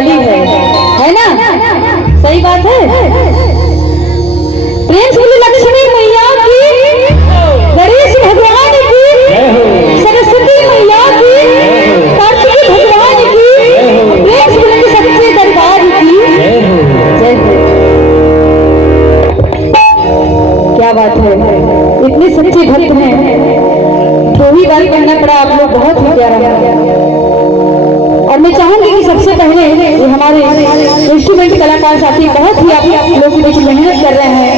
वाली है ना? सही बात है। प्रेम से लक्ष्मी मैया की, गणेश भगवान की, सरस्वती मैया की, कार्तिक भगवान की, प्रेम से सच्चे दरबार की जय हो। क्या बात है, इतने सच्चे भक्त हैं। थोड़ी बार कहना पड़ा, आप लोग बहुत ही प्यारा है। और मैं चाहूंगी कि सबसे पहले ये हमारे इंस्ट्रूमेंट कलाकार साथी बहुत ही आप लोग की देखिए मेहनत कर रहे हैं,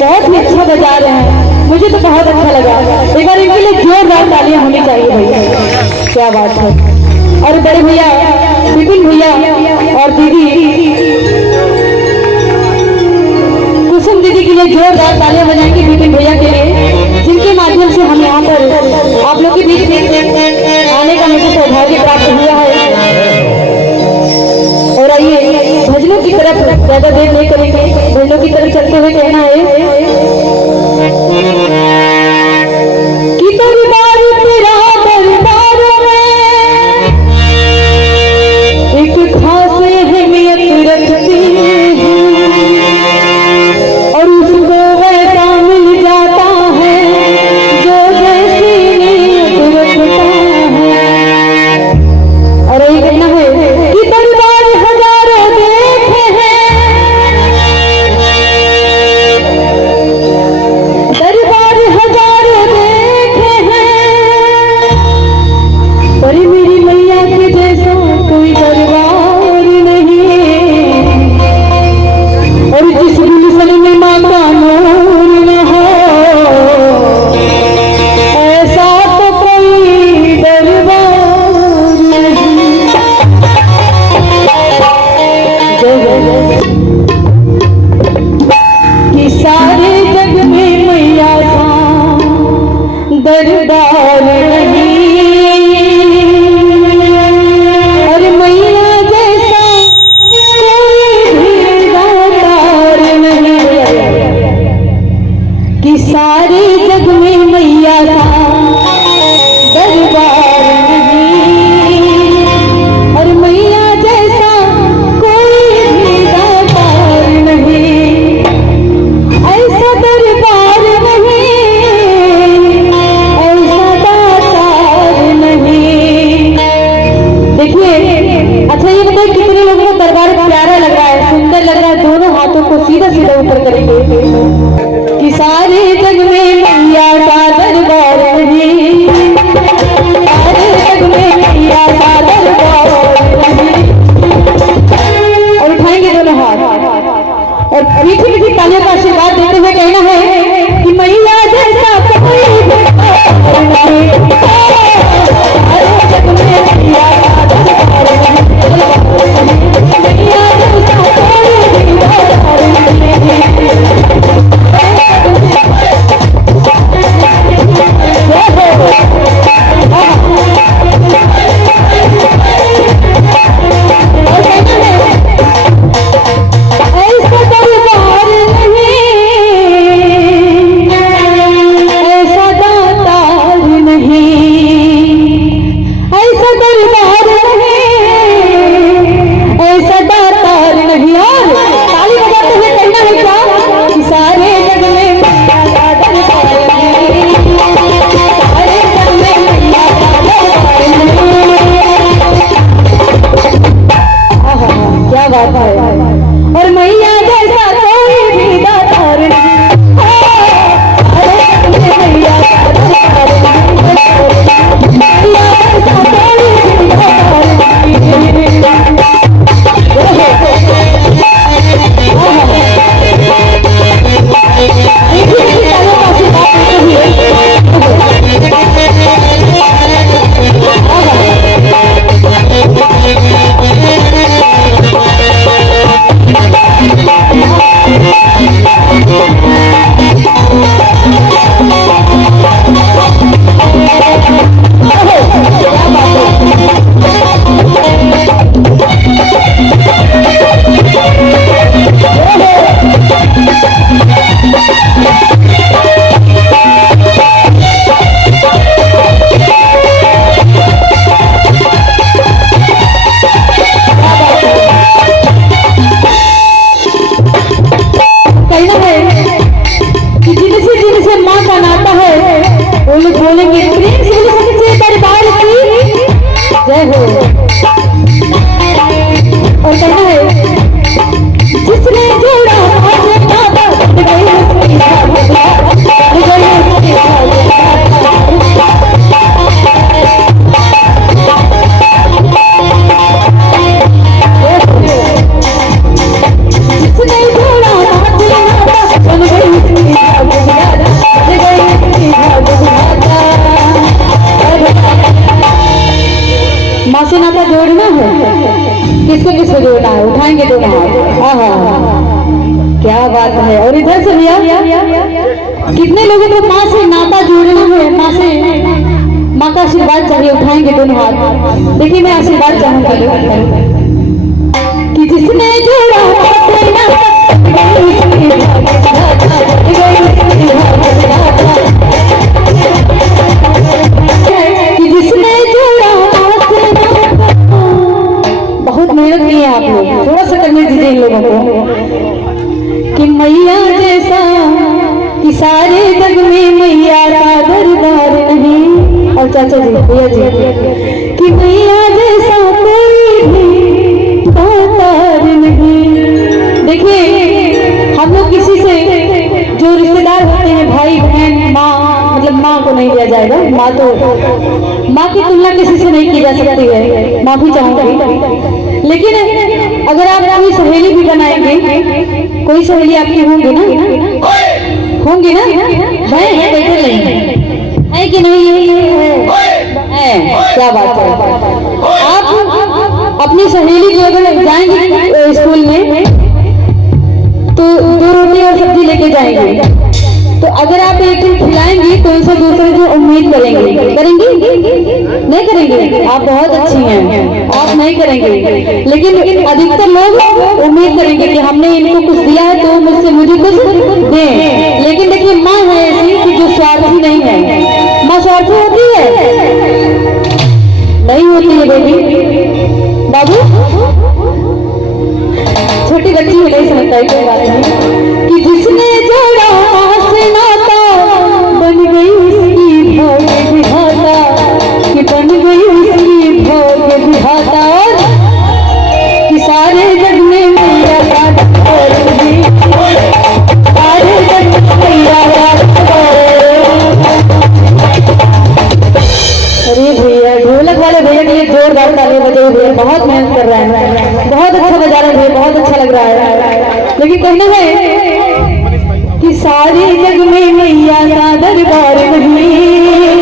बहुत ही अच्छा बजा रहे हैं, मुझे तो बहुत अच्छा लगा। एक बार इनके लिए जोरदार तालियां होनी चाहिए भैया, क्या बात है। और बड़े भैया विपिन भैया और दीदी कुसुम दीदी के लिए जोरदार तालियां बजाएंगे विपिन भैया के लिए, जिनके माध्यम से हम यहाँ पर आप लोग के बीच में आने का मुझे सौभाग्य प्राप्त हुआ है। और आइए भजनों की तरफ ज्यादा देर नहीं करेंगे, भजनों की तरफ चलते हुए कहना है कि दरबार तेरा दरबार में एक खास अहमियत रखती है, और उसको वैसा मिल जाता है जो जैसी नीयत रखता है। और यही कहना है कि दरबार हजारों देखे हैं, दरबार हजारों देखे हैं, पर मेरी मैया के जैसा कोई दरबार नहीं। और जिस गुलशन में माँ का नूर न हो, ऐसा तो कोई दरबार नहीं। कि सारे जग में मैया का दरबार नहीं, और मैया जैसा कोई भी दातार नहीं। कि सारे जग में मैया का दरबार नहीं, और मैया जैसा कोई भी दातार नहीं। ऐसा दरबार नहीं, ऐसा दातार नहीं। देखिए अच्छा ये बताइए कितने लोगों को दरबार प्यारा लग रहा है, सुंदर लग रहा है? दोनों हाथों को सीधा सीधा ऊपर करेंगे। कि सारे जग में मैया का दरबार नहीं, सारे जग में मैया का दरबार नहीं। और उठाएंगे दोनों हाथ और मीठी मीठी तालियों का आशीर्वाद देते हुए कहना है कि मैया जैसा कोई दरबार नहीं, सारे जग में मैया का दरबार नहीं, मैया जैसा कोई भी दरबार नहीं। और मैया जैसा कोई भी दातार नहीं, मैया जैसा कोई भी दातार नहीं। उठाएंगे दोनों हाथ। आहा, क्या बात है। और इधर से भैया कितने लोगों को माँ से नाता जोड़ना है, माँ से, माँ का आशीर्वाद चाहिए, उठाएंगे दोनों हाथ। देखिए मैं आशीर्वाद चाहूंगी कि जिसने जोड़ा कि जिसने जोड़ा, बहुत मेहनत की है आप लोग, थोड़ा सा करने दीजिए इन लोगों को। कि मैया जैसा कि सारे जग में मैया का दरबार नहीं। और चाचा जी, भैया जी, कि मैया जैसा कोई भी दातार नहीं। देखिए हम लोग किसी से जो रिश्तेदार होते हैं, भाई बहन, माँ, मतलब माँ को नहीं लिया जाएगा, माँ तो, माँ की तुलना किसी से नहीं की जा सकती है, माफी चाहूंगी। लेकिन अगर आप कोई सहेली भी बनाएंगे, कोई सहेली आपकी होंगी ना, होंगी ना, है बैठे नहीं है कि नहीं है? क्या बात है। आप अपनी सहेली को अगर जाएंगे स्कूल में तो 2 रोटी और सब्जी लेके जाएंगे, तो अगर आप एक दिन खिलाएंगी तो उनसे दूसरे जो उम्मीद करेंगे, करेंगी नहीं करेंगे? आप बहुत अच्छी हैं, आप नहीं करेंगे, लेकिन अधिकतर लोग उम्मीद करेंगे कि हमने इनको कुछ दिया है तो मुझसे मुझे कुछ दें। लेकिन देखिए माँ है ऐसी कि जो स्वार्थी नहीं है। माँ स्वार्थी होती है? नहीं होती है बेबी। बाबू छोटी बच्ची है, नहीं समझता है, कोई बात नहीं। कि जिसने जोड़ा से नाता, बन गई उसकी भाग्य विधाता, कि बन गई उसकी भाग्य विधाता। कि सारे जग में मैया का दरबार नहीं, सारे जग में मैया का दरबार। अरे भैया ढोलक वाले भैया के लिए जोरदार ताली बजाइए भैया, बहुत मेहनत कर रहे हैं, बहुत अच्छा बजा रहे हैं भैया, बहुत अच्छा लग रहा है। लेकिन कहना है कि सारे जग में मैया का दरबार नहीं,